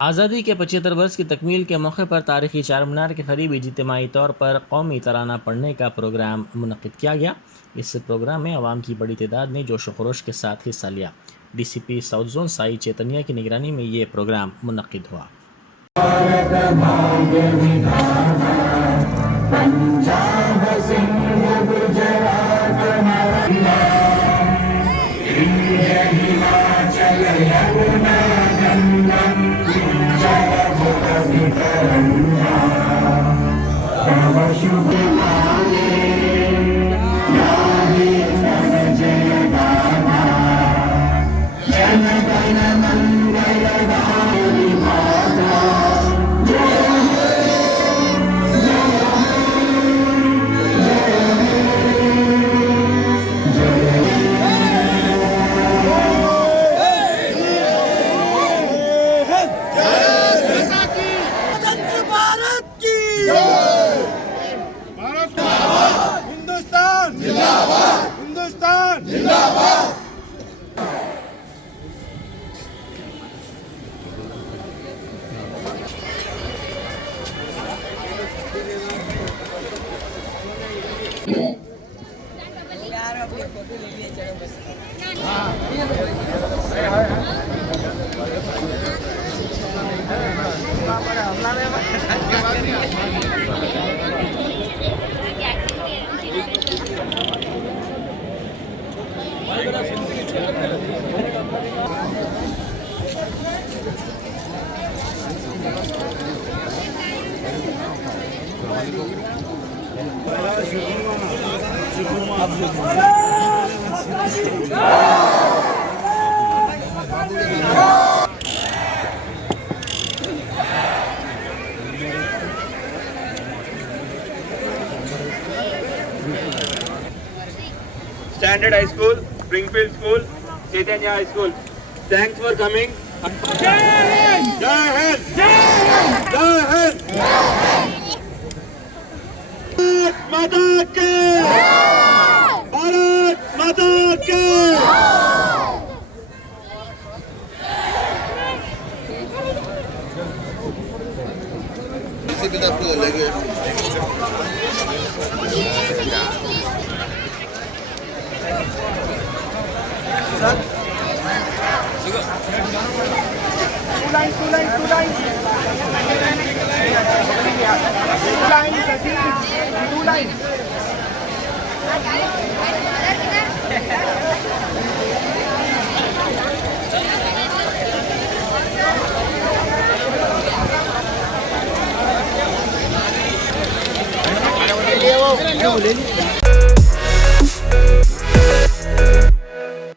आज़ादी के 75 वर्ष की तकमील के मौके पर तारीखी चार मीनार के करीब इज्तिमाई तौर पर कौमी तराना पढ़ने का प्रोग्राम मुनक़्क़िद किया गया। इस प्रोग्राम में अवाम की बड़ी तादाद ने जोश व खरोश के साथ हिस्सा लिया। DCP साउथ जोन साई चैतन्या की निगरानी में ये प्रोग्राम मुनक़्क़िद हुआ। Standard High School, Springfield School, Chaitanya High School. Thanks for coming. Jai Hind! Jai Hind! Jai Hind! Bharat Mata ki! Bharat Mata ki! किसी भी तरफ को लेंगे ले ली